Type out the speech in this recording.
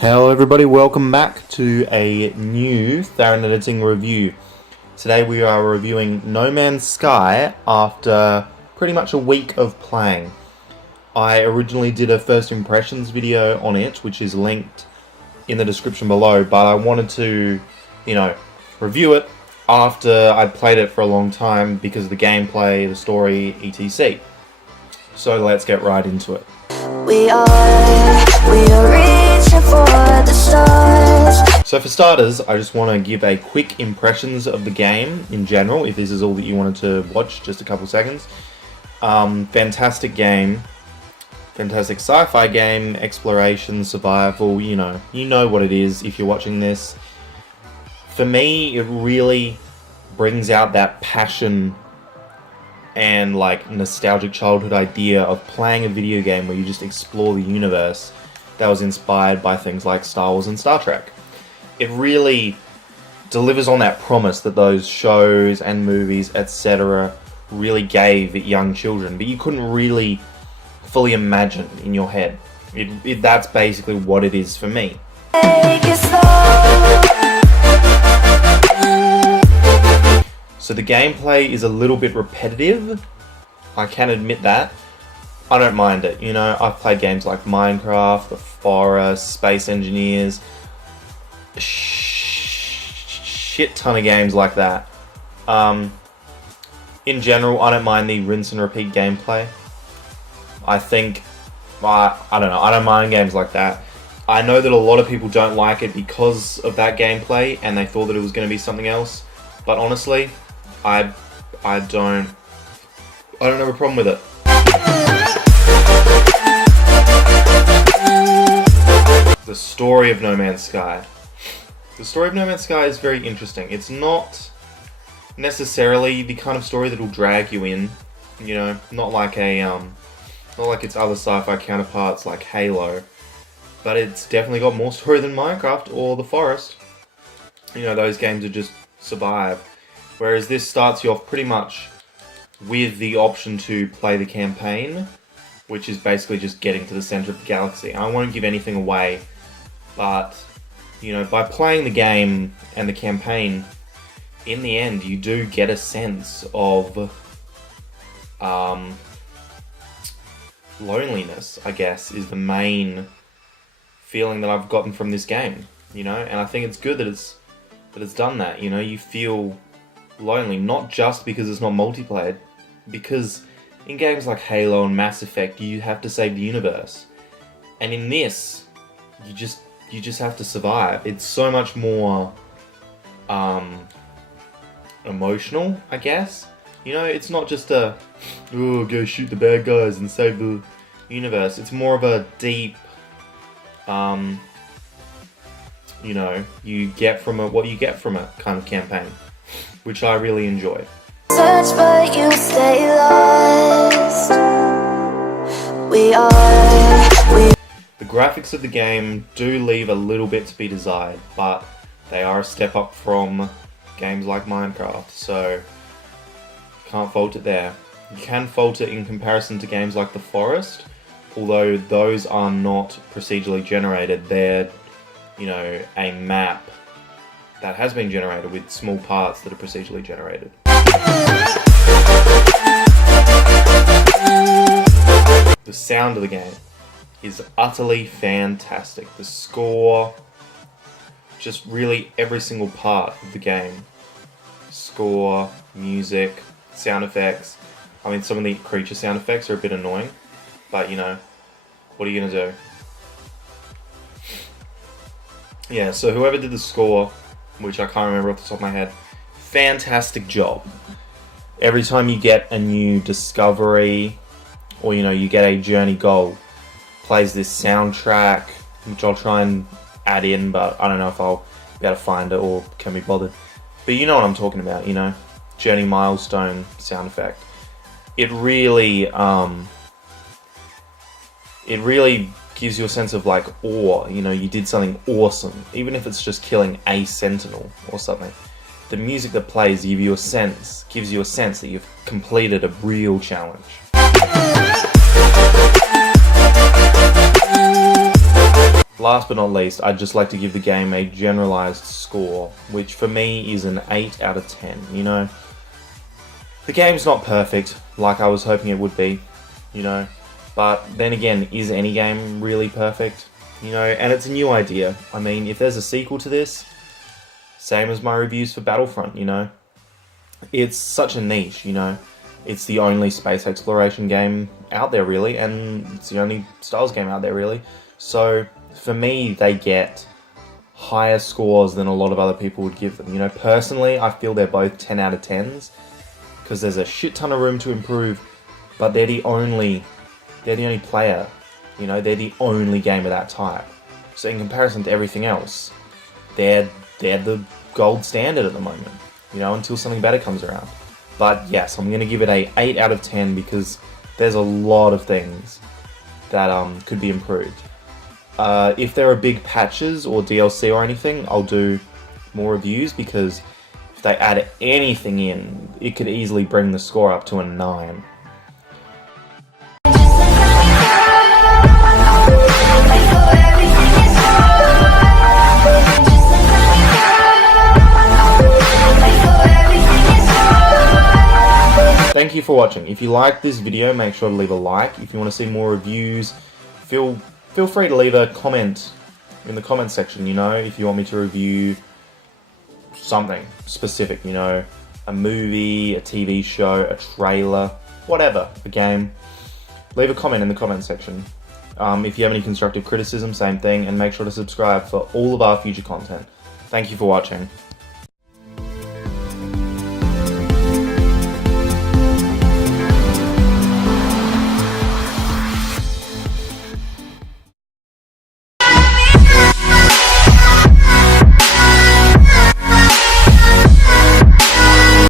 Hello everybody, welcome back to a new Theron Editing review. Today we are reviewing No Man's Sky after pretty much a week of playing. I originally did a first impressions video on it, which is linked in the description below, but I wanted to, review it after I'd played it for a long time because of the gameplay, the story, etc. So let's get right into it. We are reaching for the stars. So for starters, I just want to give a quick impressions of the game in general, if this is all that you wanted to watch, just a couple seconds. Fantastic game. Fantastic sci-fi game, exploration, survival, you know what it is if you're watching this. For me, it really brings out that passion and nostalgic childhood idea of playing a video game where you just explore the universe that was inspired by things like Star Wars and Star Trek. It really delivers on that promise that those shows and movies, etc., really gave young children, but you couldn't really fully imagine in your head. That's basically what it is for me. So the gameplay is a little bit repetitive, I can admit that. I don't mind it, I've played games like Minecraft, The Forest, Space Engineers, shit ton of games like that. In general, I don't mind the rinse and repeat gameplay. I think, I don't know, I don't mind games like that. I know that a lot of people don't like it because of that gameplay and they thought that it was going to be something else, but honestly, I don't have a problem with it. The story of No Man's Sky. The story of No Man's Sky is very interesting. It's not necessarily the kind of story that will drag you in, not like its other sci-fi counterparts like Halo, but it's definitely got more story than Minecraft or The Forest. Those games are just survive. Whereas this starts you off pretty much with the option to play the campaign, which is basically just getting to the center of the galaxy. I won't give anything away, but, by playing the game and the campaign, in the end, you do get a sense of loneliness, I guess, is the main feeling that I've gotten from this game, and I think it's good that it's done that, you feel lonely, not just because it's not multiplayer, because in games like Halo and Mass Effect, you have to save the universe, and in this, you just have to survive. It's so much more emotional, I guess. It's not just go shoot the bad guys and save the universe. It's more of a deep, you get from it what you get from it kind of campaign, which I really enjoy. Search but you stay lost. The graphics of the game do leave a little bit to be desired, but they are a step up from games like Minecraft, so can't fault it there. You can fault it in comparison to games like The Forest, although those are not procedurally generated. They're, a map that has been generated with small parts that are procedurally generated. The sound of the game is utterly fantastic. The score, just really every single part of the game. Score, music, sound effects. I mean, some of the creature sound effects are a bit annoying, but what are you going to do? Yeah, so whoever did the score, which I can't remember off the top of my head, fantastic job. Every time you get a new discovery, or you get a journey goal, plays this soundtrack, which I'll try and add in, but I don't know if I'll be able to find it or can be bothered. But you know what I'm talking about, journey milestone sound effect. It really gives you a sense of awe, you did something awesome, even if it's just killing a sentinel or something. The music that plays gives you a sense that you've completed a real challenge. last but not least, I'd just like to give the game a generalized score, which for me is an 8 out of 10, you know. The game's not perfect, like I was hoping it would be, you know, but then again, is any game really perfect? You know, and it's a new idea. I mean, if there's a sequel to this, same as my reviews for Battlefront, you know. It's such a niche, you know. It's the only space exploration game out there, really, and it's the only Star Wars game out there, really. So, for me, they get higher scores than a lot of other people would give them. You know, personally, I feel they're both 10 out of 10s, because there's a shit ton of room to improve, but they're the only player. You know, they're the only game of that type. So in comparison to everything else, they're the gold standard at the moment, you know, until something better comes around. But yes, I'm going to give it a 8 out of 10 because there's a lot of things that could be improved. If there are big patches or DLC or anything, I'll do more reviews, because if they add anything in, it could easily bring the score up to a 9. Thank you for watching. If you liked this video, make sure to leave a like. If you want to see more reviews, feel free to leave a comment in the comment section, you know, if you want me to review something specific, you know, a movie, a TV show, a trailer, whatever, a game. Leave a comment in the comment section. If you have any constructive criticism, same thing, and make sure to subscribe for all of our future content. Thank you for watching.